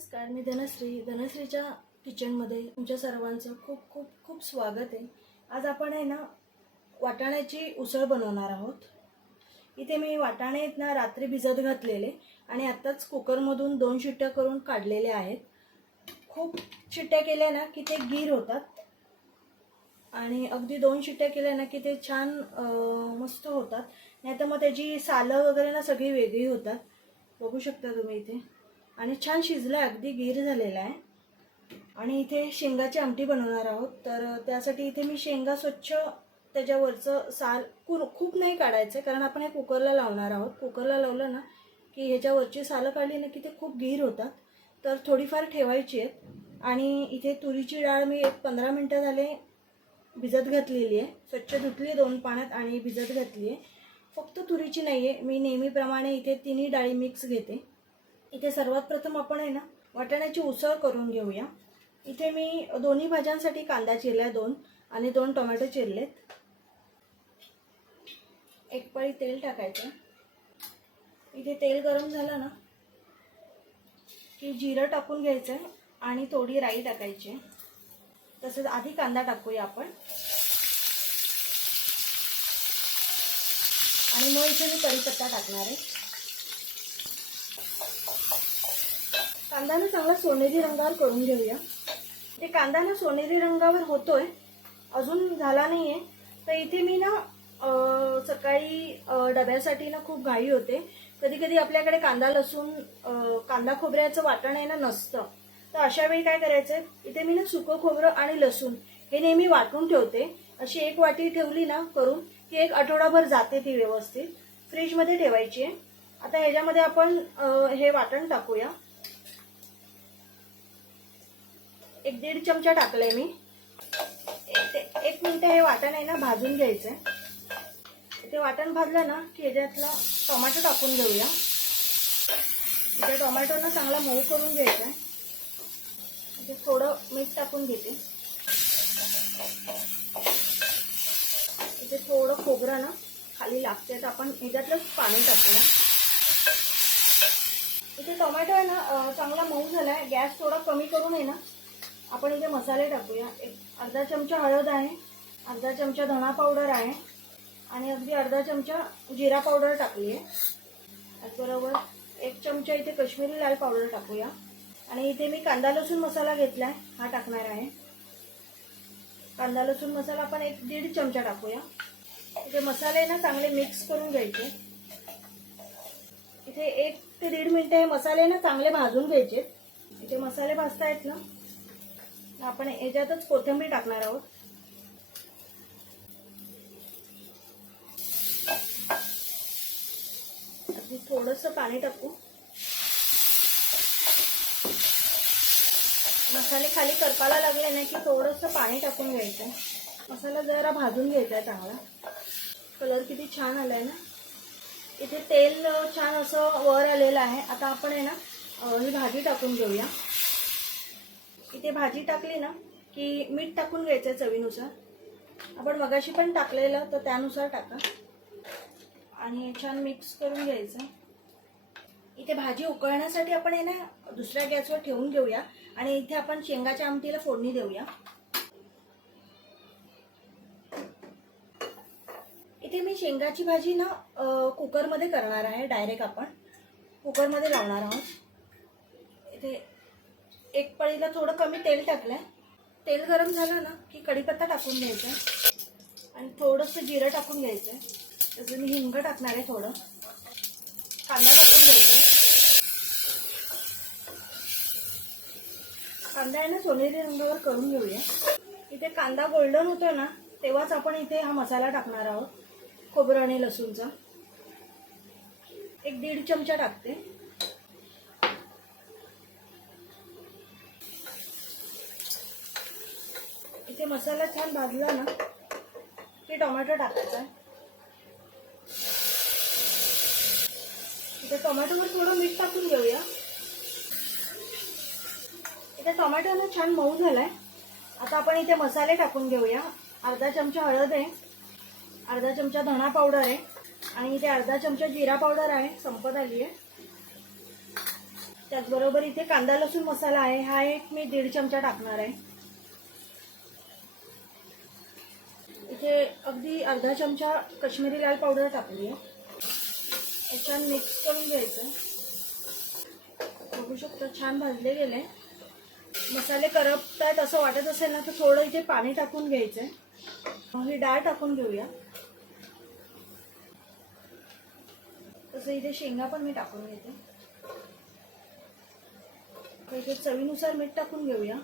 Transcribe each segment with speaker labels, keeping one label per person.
Speaker 1: नमस्कार मी धनश्री. धनश्रीच्या किचनमध्ये तुमच्या सर्वांचं खूप खूप खूप स्वागत आहे. आज आपण आहे ना वाटाण्याची उसळ बनवणार आहोत. इथे मी वाटाणे आहेत ना रात्री भिजत घातलेले आणि आत्ताच कुकरमधून दोन शिट्ट्या करून काढलेल्या आहेत. खूप शिट्ट्या केल्या ना की ते गीर होतात. आणि अगदी दोन शिट्ट्या केल्या ना की ते छान मस्त होतात. नाही तर मग त्याची सालं वगैरे ना सगळी वेगळी होतात. बघू शकता तुम्ही इथे. आणि छान शिजलं अगदी गीर झालेला आहे. आणि इथे शेंगाची आमटी बनवणार आहोत. तर त्यासाठी इथे मी शेंगा स्वच्छ त्याच्यावरचं साल कुर खूप नाही काढायचं कारण आपण हे कुकरला लावणार आहोत. कुकरला लावलं ना की ह्याच्यावरची सालं काढली ना की ते खूप गीर होतात. तर थोडीफार ठेवायची आहेत. आणि इथे तुरीची डाळ मी एक पंधरा मिनटं झाले भिजत घातलेली आहे. स्वच्छ धुतली दोन पाण्यात आणि भिजत घातली आहे. फक्त तुरीची नाही आहे मी नेहमीप्रमाणे इथे तिन्ही डाळी मिक्स घेते. इथे सर्वात प्रथम आपण आहे ना वाटाण्याची उसळ करून घेऊया. इथे मी दोन्ही भाज्यांसाठी कांदा चिरला दोन आणि दोन टोमॅटो चिरलेत. एक पळी तेल टाकायचं. इथे तेल गरम झालं ना की जिरं टाकून घ्यायचं आहे आणि थोडी राई टाकायची. तसंच आधी कांदा टाकूया आपण. आणि मग इथे मी कढीपत्ता टाकणार आहे. कांदा ना चांगला सोनेरी रंगावर करून घेऊया. ते कांदा ना सोनेरी रंगावर होतोय. अजून झाला नाहीये. तर इथे मी ना सकाळी डब्यासाठी ना खूप घाई होते. कधी कधी आपल्याकडे कांदा लसूण कांदा खोबऱ्याचं वाटण आहे ना नसतं. तर अशा वेळी काय करायचंय? इथे मी ना सुकं खोबरं आणि लसूण हे नेहमी वाटून ठेवते. अशी एक वाटी ठेवली ना करून की एक आठवडाभर जाते ती व्यवस्थित. फ्रीजमध्ये ठेवायची आहे. आता ह्याच्यामध्ये आपण हे वाटण टाकूया. एक दीड चमचा टाकलाय मी. एक ते- एक मिनिट हे वाटण आहे ना भाजून घ्यायचंय. ते वाटण भाजलं ना की ह्याच्यातला टोमॅटो टाकून घेऊया इथे टोमॅटो ना चांगला मऊ करून घ्यायचा आहे थोडं मीठ टाकून घेते. इथे थोडं खोबरं ना खाली लागते. तर आपण ह्याच्यातलंच पाणी टाकूया. इथे टोमॅटो आहे ना चांगला मऊ झाला आहे गॅस थोडा कमी करून आहे ना आपण इथे मसाले टाकूया. एक अर्धा चमचा हळद आहे अर्धा चमचा धणा पावडर आहे आणि अगदी अर्धा चमचा जिरा पावडर टाकली आहे त्याचबरोबर एक चमचा इथे कश्मीरी लाल पावडर टाकूया. आणि इथे मी कांदा लसूण मसाला घेतला आहे हा टाकणार आहे. कांदा लसूण मसाला आपण एक दीड चमचा टाकूया. इथे मसाले ना चांगले मिक्स करून घ्यायचे. इथे एक ते दीड मिनटं हे मसाले ना चांगले भाजून घ्यायचे इथे मसाले भाजतायत ना आपण याच्यातच कोथिंबीर टाकणार आहोत. अगदी थोडस पाणी टाकू. मसाले खाली करपाला लागले ना की थोडस पाणी टाकून घ्यायचं. मसाला जरा भाजून घ्यायचा आहे चांगला. कलर किती छान आलाय ना. इथे तेल छान असं वर आलेलं आहे. आता आपण आहे ना ही भाजी टाकून घेऊया. इथे भाजी टाकली ना की मीठ टाकून घ्यायचं चवीनुसार. आपण मगाशी पण टाकलेलं तर त्यानुसार टाका. आणि छान मिक्स करून घ्यायचं. इथे भाजी उकळण्यासाठी आपण हे ना दुसऱ्या गॅसवर ठेवून घेऊया. आणि इथे आपण शेंगाच्या आमटीला फोडणी देऊया. इथे मी शेंगाची भाजी ना कुकरमध्ये करणार आहे डायरेक्ट आपण. कुकरमध्ये लावणार आहोत. इथे एक पळीला थोडं कमी तेल टाकलंय. तेल गरम झालं ना की कढीपत्ता टाकून घ्यायचा. आणि थोडंसं जिरं टाकून घ्यायचं. त्याचं मी हिंग टाकणार आहे थोडं. कांदा टाकून घ्यायचा. कांदा आहे ना सोनेरी रंगावर करून घेऊया. इथे कांदा गोल्डन होतो ना तेव्हाच आपण इथे हा मसाला टाकणार आहोत. खोबरं आणि लसूणचा. एक दीड चमचा टाकते. इथे मसाला छान भाजला ना की टोमॅटो टाकायचा आहे. इथे टोमॅटोवर थोडं मीठ टाकून घेऊया. इथे टोमॅटो ना छान मऊ झालाय. आता आपण इथे मसाले टाकून घेऊया. अर्धा चमचा हळद आहे अर्धा चमचा धणा पावडर आहे आणि इथे अर्धा चमचा जिरा पावडर आहे संपत आली आहे. त्याचबरोबर इथे कांदा लसूण मसाला आहे हा एक मी दीड चमचा टाकणार आहे. इथे अगदी अर्धा चमचा कश्मीरी लाल पावडर टाकली आहे. छान मिक्स करून घ्यायचं. बघू शकता छान भाजले गेले. मसाले करपतायत असं वाटत असेल ना तर थोडं इथे पाणी टाकून घ्यायचं मग ही डाळ टाकून घेऊया. तसं इथे शेंगा पण मी टाकून घेते. इथे चवीनुसार मीठ टाकून घेऊया.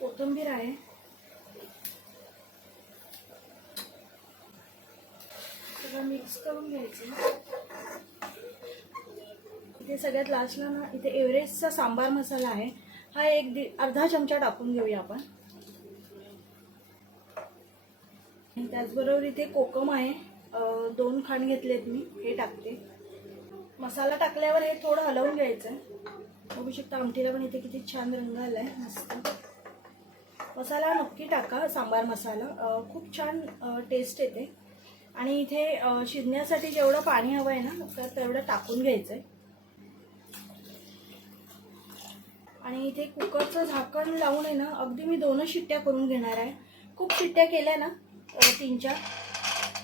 Speaker 1: कोथिंबीर आहे. सगळं मिक्स करून घ्यायचं इथे सगळ्यात लास्टला ना इथे एव्हरेस्टचा सांबार मसाला आहे. हा एक दि अर्धा चमचा टाकून घेऊया आपण. त्याचबरोबर इथे कोकम आहे. दोन खाण घेतलेत मी हे टाकते. मसाला टाकल्यावर हे थोडं हलवून घ्यायचं आहे बघू शकता आमटीला पण इथे किती छान रंग आला आहे मस्त. मसाला नक्की टाका सांबार मसाला. खूप छान टेस्ट येते. आणि इथे शिजण्यासाठी जेवढं पाणी हवं आहे ना तर तेवढं टाकून घ्यायचं आहे आणि इथे कुकरचं झाकण लावून आहे ना अगदी मी दोनच शिट्ट्या करून घेणार आहे. खूप शिट्ट्या केल्या ना तीन चार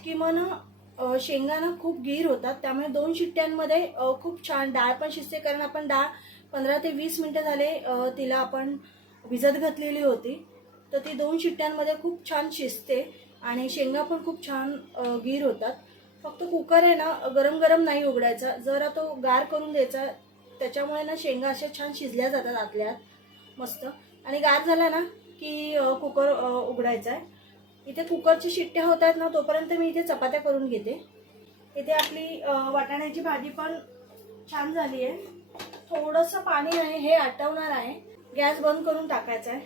Speaker 1: की मग ना शेंगा ना खूप गीर होतात. त्यामुळे दोन शिट्ट्यांमध्ये खूप छान डाळ पण शिजते. कारण आपण डाळ पंधरा ते वीस मिनटं झाले तिला आपण भिजत घातलेली होती. तर ती दोन शिट्ट्यांमध्ये खूप छान शिजते. आणि शेंगा पण खूप छान गीर होतात. फक्त कुकर आहे ना गरम गरम नाही उघडायचा. जरा तो गार करून द्यायचा त्याच्यामुळे ना शेंगा अशा छान शिजल्या जातात आतल्यात. मस्त. आणि गार झाला ना की कुकर उघडायचा आहे इथे कुकरची शिट्ट्या होत आहेत ना तोपर्यंत मी इथे चपात्या करून घेते. इथे आपली वाटाण्याची भाजी पण छान झाली आहे थोडंसं पाणी आहे हे आटवणार आहे. गॅस बंद करून टाकायचा आहे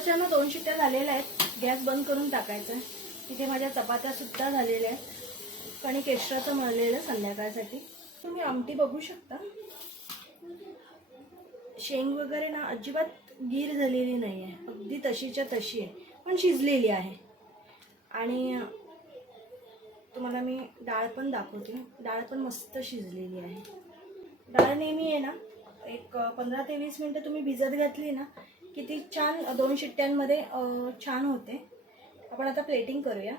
Speaker 1: कुकरच्या ना दोन शिट्ट्या झालेल्या आहेत. गॅस बंद करून टाकायचा. आहे इथे माझ्या चपात्या सुद्धा झालेल्या आहेत. आणि एक्स्ट्राचं मळलेलं संध्याकाळसाठी. तुम्ही आमटी बघू शकता. शेंग वगैरे ना अजिबात गीर झालेली नाही आहे अगदी तशीच्या तशी आहे. पण शिजलेली आहे. आणि तुम्हाला मी डाळ पण दाखवते. डाळ पण मस्त शिजलेली आहे. डाळ नेहमी आहे ना एक पंधरा ते वीस मिनटं तुम्ही भिजत घातली ना किती छान दोन शिट्ट्यांमध्ये छान होते. आपण आता प्लेटिंग करूया.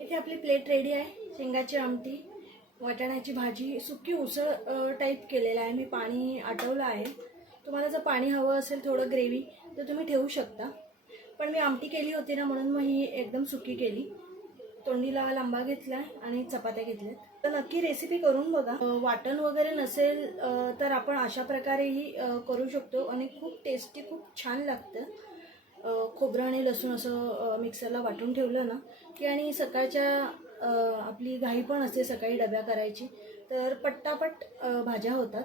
Speaker 1: इथे आपली प्लेट रेडी आहे. शेंगाची आमटी वाटाण्याची भाजी सुकी उसळ टाईप केलेलं आहे. मी पाणी आटवलं आहे. तुम्हाला जर पाणी हवं असेल थोडं ग्रेव्ही तर तुम्ही ठेवू शकता. पण मी आमटी केली होती ना म्हणून मग ही एकदम सुकी केली. तोंडीला लांबा घेतला आणि चपात्या घेतल्यात. तर नक्की रेसिपी करून बघा. वाटण वगैरे नसेल तर आपण अशा प्रकारेही करू शकतो. आणि खूप टेस्टी खूप छान लागतं. खोबरं आणि लसूण असं मिक्सरला वाटून ठेवलं ना की आणि सकाळच्या आपली घाई पण असते सकाळी डब्या करायची. तर पट्टापट भाज्या होतात.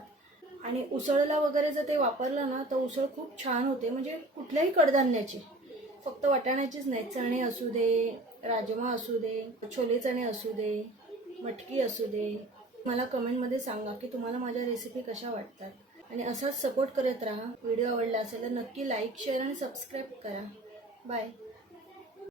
Speaker 1: आणि उसळला वगैरे जर ते वापरलं ना तर उसळ खूप छान होते. म्हणजे कुठल्याही कडधान्याची. फक्त वाटाण्याचीच नाही चणे असू दे राजमा असू दे छोले चणे असू दे मटकी असू दे. मला कमेंटमध्ये सांगा की तुम्हाला माझ्या रेसिपी कशा वाटतात. आणि असाच सपोर्ट करत राहा. व्हिडिओ आवडला असेल तर नक्की लाईक शेअर आणि सबस्क्राईब करा. बाय